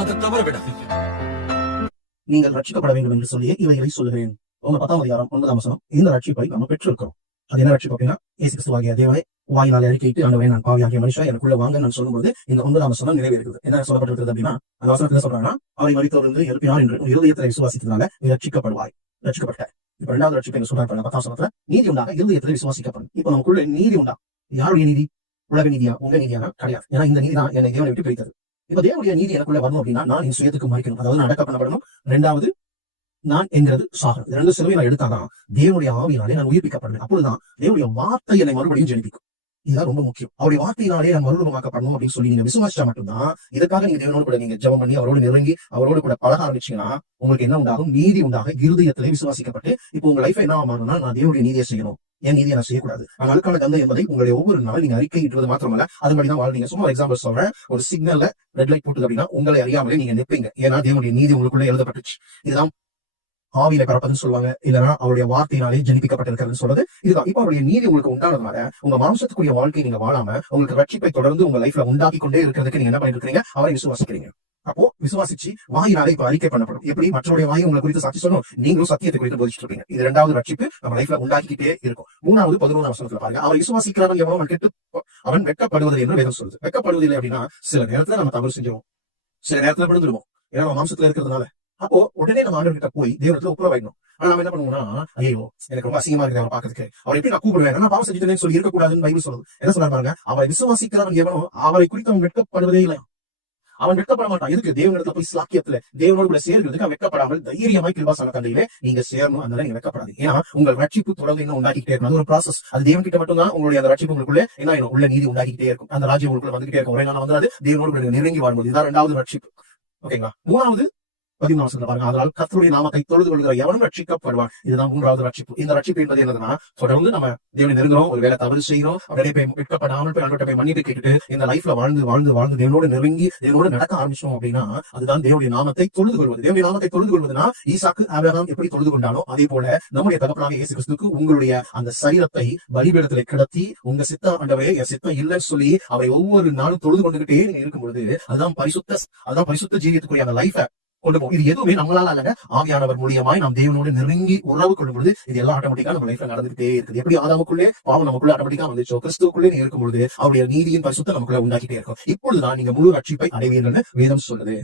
அதை தவற விடாதீங்க. நீங்கள் ரட்சிக்கப்பட வேண்டும் என்று சொல்லி இவைகளை சொல்லுகிறேன். உங்க பத்தாம் அதிகாரம் ஒன்பதாம் வசனம். இந்த ரட்சிப்பை நம்ம பெற்றிருக்கிறோம். அது என்ன ரட்சிப்பு அப்படின்னா இயேசு கிறிஸ்துவாகிய தேவனை வாயினால் அறிக்கையிட்டு ஆண்டவரே நான் பாவியாகிய மனுஷா எனக்குள்ள வாங்க நான் சொல்லும்போது இந்த ஒன்பதாம் வசனம் நிறைவேறுகிறது. என்ன சொல்லப்பட்டிருக்கிறது அப்படின்னா அந்த வசனத்துல சொல்றாங்கன்னா அவரை மறித்தவர்கள் எழுப்பினார் என்று இருதயத்தில் விசுவாசித்ததுனால நீ ரட்சிக்கப்படுவாய். ரட்சிக்கப்பட்ட. இப்ப ரெண்டாவது ரட்சிப்பு என்று சொல்றாரு பத்தாம் வசனத்துல நீதி உண்டாக இருதயத்தில் விசுவாசிக்கப்படும். இப்ப நமக்குள்ள நீதி உண்டா? யாருடைய நீதி? உலக நீதியா? உங்க நீதியா கிடையாது. ஏன்னா இந்த நீதி தான் என்னை தேவனை விட்டு பிரித்தது. இப்ப தேவனுடைய நீதி எனக்குள்ள வரணும் அப்படின்னா நான் என் சுயத்துக்கு மறைக்கணும். அதாவது நான் அடக்க பண்ணப்படணும் ரெண்டாவது நான் என்கிறது சாகனம் இது ரெண்டு சிலுவை நான் எடுத்தாதான் தேவனுடைய ஆவியினாலே நான் உயிர்ப்பிக்கப்படுவேன். அப்பொழுதுதான் தேவனுடைய வார்த்தை என்னை மறுபடியும் ஜெனிப்பிக்கும். இதுதான் ரொம்ப முக்கியம். அவருடைய வார்த்தையினாலே நான் மறுரூபமாக்கப்படணும் அப்படின்னு சொல்லி நீங்க விசுவாசிச்சா மட்டும்தான் இதுக்காக நீங்க தேவனோட கூட நீங்க ஜபம் பண்ணி அவரோடு நெருங்கி அவரோடு கூட பழக ஆரம்பிச்சீங்கன்னா உங்களுக்கு என்ன உண்டாகும்? நீதி உண்டாக இருதயத்திலே விசுவாசிக்கப்பட்டு இப்போ உங்க லைஃப் என்ன ஆகணும்னா நான் தேவனுடைய நீதியை செய்யணும். என் நீதியை நான் செய்யக்கூடாது. நான் அழுக்கான கந்தை என்பதை உங்களுடைய ஒவ்வொரு நாள் நீங்க அறிக்கை அறிக்கையிடுறது மாத்திரமல்ல அதுபடி தான் வாழ்றீங்க சும்மா எக்ஸாம்பிள் சொல்றேன். ஒரு சிக்னல்ல ரெட் லைட் போட்டுது அப்படின்னா உங்களை அறியாமலே நீங்க நிப்பீங்க. ஏன்னா தேவனுடைய நீதி உங்களுக்குள்ள எழுதப்பட்டுச்சு. இதுதான் ஆவியில பிறப்பதுன்னு சொல்லுவாங்க. இல்லைன்னா அவருடைய வார்த்தையினாலே ஜெனிப்பிக்கப்பட்டிருக்கிறதுன்னு சொல்றது. இதுதான். இப்ப அவருடைய நீதி உங்களுக்கு உண்டானதுனால உங்க மாம்சத்துக்குரிய வாழ்க்கை நீங்க வாழாம உங்களுக்கு ரட்சிப்பை தொடர்ந்து உங்க லைஃப்ல உண்டாக்கி கொண்டே இருக்கிறதுக்கு நீங்க என்ன பண்ணிட்டு இருக்கீங்க அவரை விசுவாசிக்கிறீங்க. விசுவாசிச்சு வாயினாலே இப்ப அறிக்கை பண்ணப்படும். எப்படி? மற்றவருடைய வாய் உங்களை குறித்து சாட்சி சொல்லணும்? நீங்களும் சத்தியத்தை குறித்து போதிச்சுட்டு இருப்பீங்க இது ரெண்டாவது ரட்சிப்பு நம்ம லைஃப்ல உண்டாக்கிட்டே இருக்கும். மூணாவது பதினொன்று வசனத்துல பாருங்க. அவர் விசுவாசிக்கிறவன் எவ்வளவு அவன் கெட்டு அவன் வெட்கப்படுவது என்று வேதம் சொல்லுது. வெட்கப்படுவதில்லை அப்படின்னா சில நேரத்துல நம்ம தவறு செஞ்சிருவோம். சில நேரத்துல விழுந்துருவோம். ஏன்னா நம்ம மாம்சத்துல இருக்கிறதுனால. அப்போ உடனே நம்ம ஆண்டவர் கிட்ட போய் தேவனத்துல ஒப்புரவாயிடணும் ஆனா நம்ம என்ன பண்ணுவோம்னா ஐயோ எனக்கு ரொம்ப அசிங்கமா இருக்கு அவரை பாக்கிறதுக்கு அவர் எப்படி நான் கூப்பிடுவேன்? நான் பாவம் செஞ்சுட்டேன்னு சொல்லி இருக்கக்கூடாதுன்னு பைபிள் சொல்லுது. என்ன சொல்றாரு பாருங்க? அவரை விசுவாசிக்கிறவன் எவனோ அவரை குறித்து அவன் வெட்கப்படுவதே இல்லை அவன் வெட்கப்பட மாட்டான். எதுக்கு? தேவனிடத்துல போய் சாக்கியத்துல தேவனோடு கூட சேர்கிறதுக்கு அவன் வெட்கப்படாமல் தைரியமாய் கிருபாசன தந்தையிலே நீங்க சேரணும். அதனால நீங்க வெட்கப்படாது ஏன்னா உங்கள் ரட்சிப்பு தொடர்ந்து இன்னும் உண்டாக்கிட்டே இருக்கும். அது ஒரு ப்ராசஸ் அது தேவன் கிட்ட மட்டும் தான் உங்களுடைய அந்த ரட்சிப்பு உங்களுக்குள்ள என்ன உள்ள நீதி உண்டாக்கிட்டே இருக்கும். அந்த ராஜ்யம் உங்களுக்குள்ள வந்துகிட்டே இருக்கும். ஒரே நாள் வந்தாது தேவனோடு நெருங்கி வாழும்போது இதான் ரெண்டாவது ரட்சிப்பு. ஓகேங்களா மூணாவது பதிமூணாம் வசனத்துல பாருங்க. அதனால் கத்தருடைய நாமத்தை தொழுது கொள்கிற எவனும் ரட்சிக்கப்படுவான். இதுதான் மூன்றாவது ரட்சிப்பு. இந்த ரட்சிப்பு என்பது என்னதுன்னா தொடர்ந்து நம்ம தேவனை நெருங்குறோம் ஒரு வேலை தவறு செய்கிறோம் அப்படியே போய் விற்கப்படாமல் போய் அன்றைய போய் மன்னிப்பு கேட்டுட்டு இந்த லைஃப்ல வாழ்ந்து வாழ்ந்து வாழ்ந்து தேவனோட நெருங்கி தேவனோட நடக்க ஆரம்பிச்சோம் அப்படின்னா அதுதான் தேவனுடைய நாமத்தை தொழுது கொள்வது. தேவனுடைய நாமத்தை தொழுது கொள்வதுனா ஈசாக்கு ஆபிரகாம் எப்படி தொழுது கொண்டானோ அதே போல நம்முடைய தகப்பனாக இயேசு கிறிஸ்துக்கு உங்களுடைய அந்த சரீரத்தை பலிபீடத்துல கிடத்தி உங்க சித்த ஆண்டவரே என் சித்தம் இல்லைன்னு சொல்லி அவரை ஒவ்வொரு நாளும் தொழுது கொண்டுகிட்டே நீங்க இருக்கும் பொழுது அதுதான் பரிசுத்த அதுதான் பரிசுத்த ஜீவியத்துக்குரிய அந்த லைஃபை கொண்டு போகும் இது எதுவுமே நம்மளால அல்ல. ஆவியானவர் மூலியமாய் நாம் தேவனோடு நெருங்கி உறவு கொள்ளும் பொழுது இது எல்லாம் ஆட்டோமேட்டிக்கா நம்ம லைஃப்ல நடந்துகிட்டே இருக்குது. எப்படி ஆதாமுக்குள்ளே பாவம் நமக்குள்ள ஆட்டோமேட்டிக்கா வந்துச்சோ கிறிஸ்துக்குள்ளே நீ இருக்கும் பொழுது அவருடைய நீதியின் பரிசுத்தம் நமக்குள்ள உண்டாக்கிட்டே இருக்கும். இப்பொழுதுதான் நீங்க முழு ரட்சிப்பை அடைவீர்கள் வேதம் சொல்லுது.